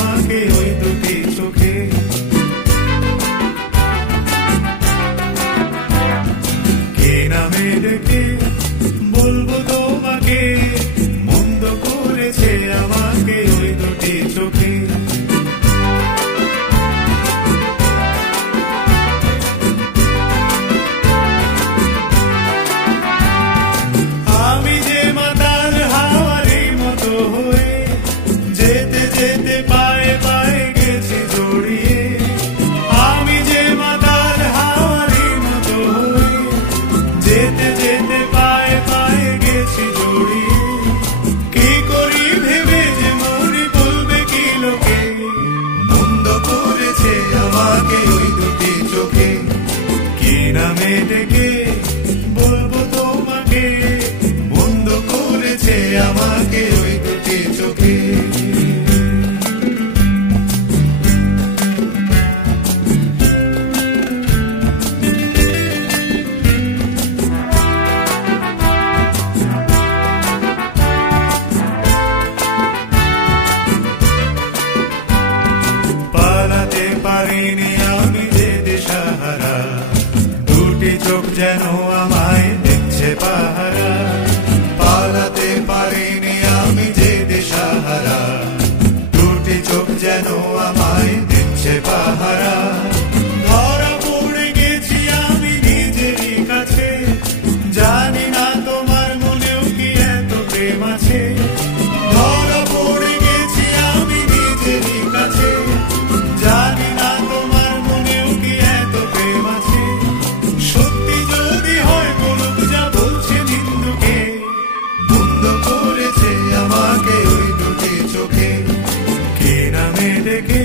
আমাকে ওই দুটি চোখে। কে নামে ডেকে বলবো তোমাকে, মন্দ করেছে আমাকে ওই দুটি চোখে। আমি যে মাতাল হাওয়ারই মতো হয়ে যেতে যেতে পায়ে পায়ে গেছি জড়িয়ে। আমি যে মাতাল হাওয়ারই মতো হয়ে যেতে যেতে পায়ে পায়ে গেছি জড়িয়ে। কি করি ভেবে যে মরি বলবে কি লোকে, মন্দ করেছে আমাকে ওই দুটি চোখে। কি নামে ডেকে বলবো তোমাকে, মন্দ করেছে আমাকে ওই দুটি চোখে। পালাতে পারিনি আমি যে দিশাহারা, দুটি চোখ যেন আমায় দেখছে পাহারা। পালাতে পারিনি আমি যে দিশাহারা, দুটি চোখ যেন আমায় দেখছে পাহারা। ধরা পড়ে গেছি আমি নিজেরই কাছে, জানি না তোমার মনেও কি এত প্রেম আছে। ধরা পড়ে গেছি আমি নিজেরই কাছে, জানি না তোমার মনেও কি এত প্রেম আছে। সত্যি যদি হয় বলুক যা বলছে নিন্দুকে, মন্দ করেছে আমাকে ওই দুটি চোখে। কে নামে ডেকে